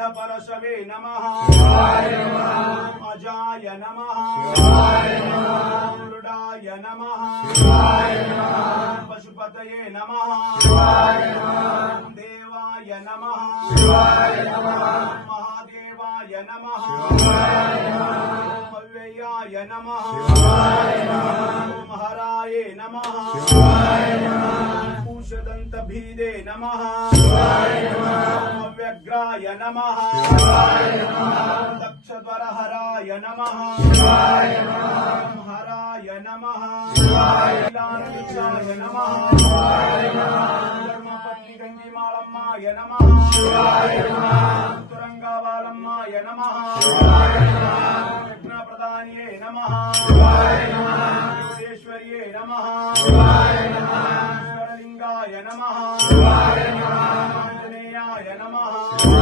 गंधपरशवे नमः अजाय नमः गरुडाय नमः पशुपतये नमः देवाय नमः महादेवाय नमः अव्ययाय नमः हराय नमः पूषदन्तभीदे नमः अव्यग्राय नमः दक्षद्वरहराय नमः हराय नमः लीलानविचाय नमः धर्मपत्नी गंगीमालम्माय नमः तुरंगाबालम्माय नमः यज्ञप्रदान्ये नमः योगेश्वर्ये नमः ईश्वरलिंगाय नमः आंजनेयाय नमः।